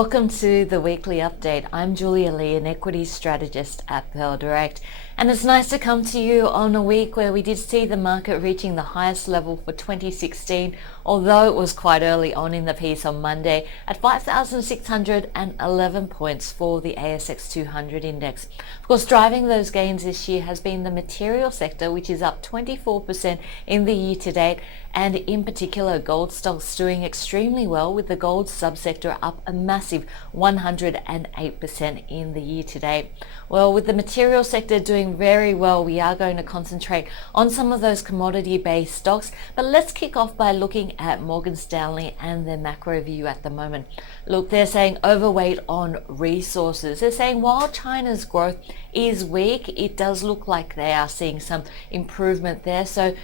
Welcome to the weekly update. I'm Julia Lee, an equity strategist at Pearl Direct. And it's nice to come to you on a week where we did see the market reaching the highest level for 2016, although it was quite early on in the piece on Monday at 5,611 points for the ASX 200 index. Of course, driving those gains this year has been the material sector, which is up 24% in the year to date, and in particular gold stocks doing extremely well, with the gold subsector up a massive 108% in the year to date. Well, with the material sector doing very well, we are going to concentrate on some of those commodity-based stocks. But let's kick off by looking at Morgan Stanley and their macro view at the moment. Look, they're saying overweight on resources. They're saying while China's growth is weak, it does look like they are seeing some improvement there. So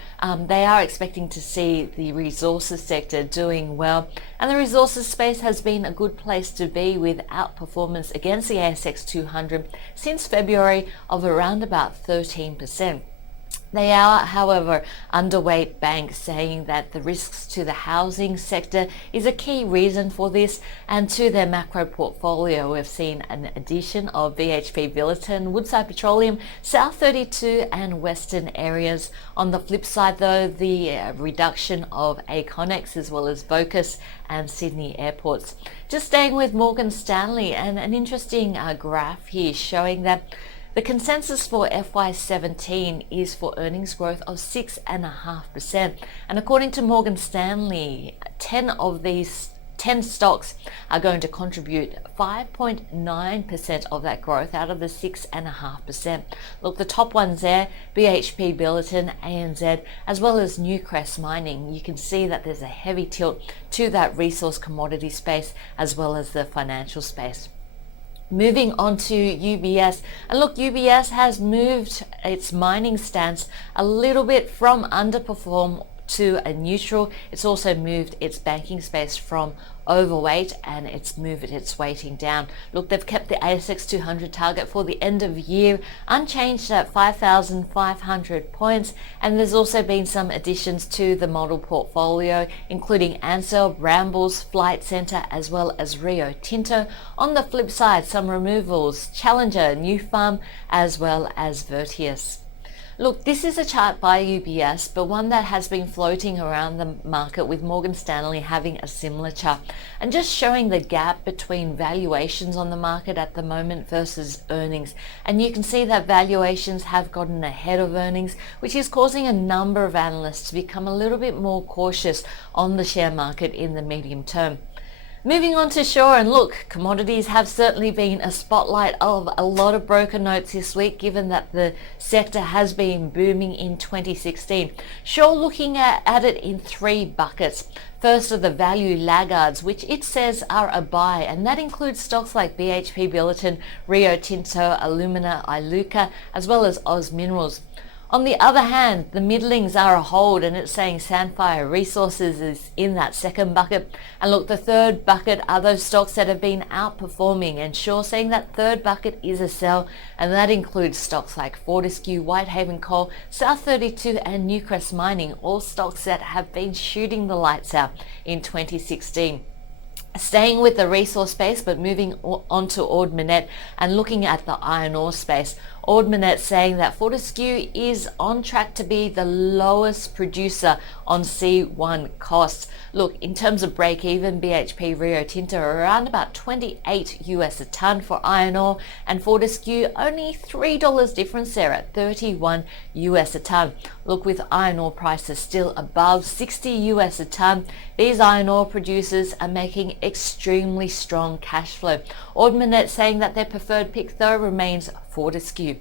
they are expecting to see the resources sector doing well. And the resources space has been a good place to be, with outperformance against the ASX 200 since February of around about 13%. They are, however, underweight banks, saying that the risks to the housing sector is a key reason for this, and to their macro portfolio we've seen an addition of BHP Billiton, Woodside Petroleum, South 32 and Western Areas. On the flip side though, the reduction of Aconex as well as Vocus and Sydney Airports. Just staying with Morgan Stanley, and an interesting graph here showing that the consensus for FY17 is for earnings growth of 6.5%. And according to Morgan Stanley, 10 of these 10 stocks are going to contribute 5.9% of that growth out of the 6.5%. Look, the top ones there, BHP Billiton, ANZ, as well as Newcrest Mining. You can see that there's a heavy tilt to that resource commodity space as well as the financial space. Moving on to UBS, and look, UBS has moved its mining stance a little bit from underperform to a neutral. It's also moved its banking space from overweight, and it's moved its weighting down. Look, they've kept the ASX 200 target for the end of year unchanged at 5,500 points, and there's also been some additions to the model portfolio, including Ansell, Brambles, Flight Centre, as well as Rio Tinto. On the flip side, some removals, Challenger, Nufarm, as well as Vertius. Look, this is a chart by UBS, but one that has been floating around the market, with Morgan Stanley having a similar chart, and just showing the gap between valuations on the market at the moment versus earnings. And you can see that valuations have gotten ahead of earnings, which is causing a number of analysts to become a little bit more cautious on the share market in the medium term. Moving on to Shaw, and look, commodities have certainly been a spotlight of a lot of broker notes this week, given that the sector has been booming in 2016. Shaw looking at it in three buckets. First are the value laggards, which it says are a buy, and that includes stocks like BHP Billiton, Rio Tinto, Alumina, Iluka, as well as Oz Minerals. On the other hand, the middlings are a hold, and it's saying Sandfire Resources is in that second bucket. And look, the third bucket are those stocks that have been outperforming, and Shaw saying that third bucket is a sell, and that includes stocks like Fortescue, Whitehaven Coal, South 32 and Newcrest Mining, all stocks that have been shooting the lights out in 2016. Staying with the resource space, but moving on to Ord Minnett and looking at the iron ore space. Ord Minnett saying that Fortescue is on track to be the lowest producer on C1 costs. Look, in terms of break even, BHP Rio Tinto are around about $28 a ton for iron ore, and Fortescue only $3 difference there at $31 a ton. Look, with iron ore prices still above $60 a ton, these iron ore producers are making extremely strong cash flow. Ord Minnett saying that their preferred pick though remains Fortescue.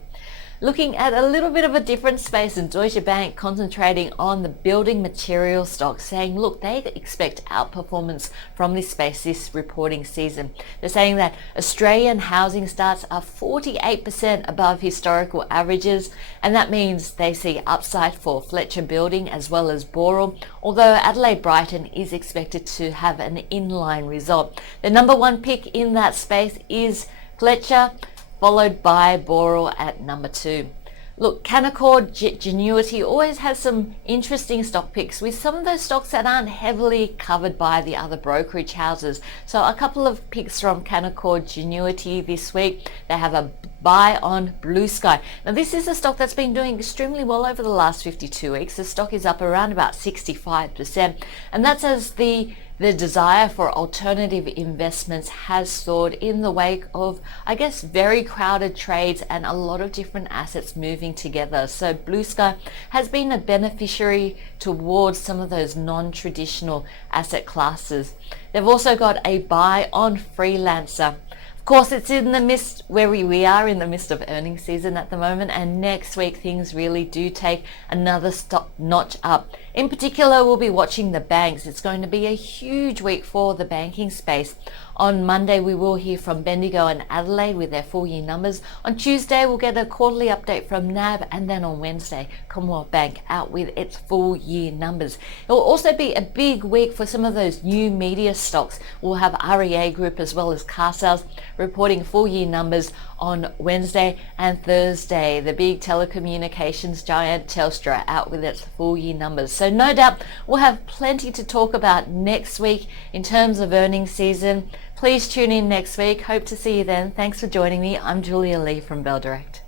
Looking at a little bit of a different space, in Deutsche Bank concentrating on the building material stocks, saying look, they expect outperformance from this space this reporting season. They're saying that Australian housing starts are 48% above historical averages, and that means they see upside for Fletcher Building as well as Boral, although Adelaide Brighton is expected to have an inline result. The number one pick in that space is Fletcher, followed by Boral at number 2. Look, Canaccord Genuity always has some interesting stock picks with some of those stocks that aren't heavily covered by the other brokerage houses. So a couple of picks from Canaccord Genuity this week. They have a buy on Blue Sky. Now this is a stock that's been doing extremely well over the last 52 weeks. The stock is up around about 65%, and that's as the desire for alternative investments has soared in the wake of, I guess, very crowded trades and a lot of different assets moving together. So Blue Sky has been a beneficiary towards some of those non-traditional asset classes. They've also got a buy on Freelancer. Of course, it's in the midst where we are in the midst of earnings season at the moment, and next week things really do take another notch up. In particular, we'll be watching the banks. It's going to be a huge week for the banking space. On Monday, we will hear from Bendigo and Adelaide with their full year numbers. On Tuesday, we'll get a quarterly update from NAB, and then on Wednesday, Commonwealth Bank out with its full year numbers. It will also be a big week for some of those new media stocks. We'll have REA Group as well as Carsales reporting full year numbers on Wednesday and Thursday. The big telecommunications giant Telstra out with its full year numbers. So no doubt we'll have plenty to talk about next week in terms of earnings season. Please tune in next week. Hope to see you then. Thanks for joining me. I'm Julia Lee from Bell Direct.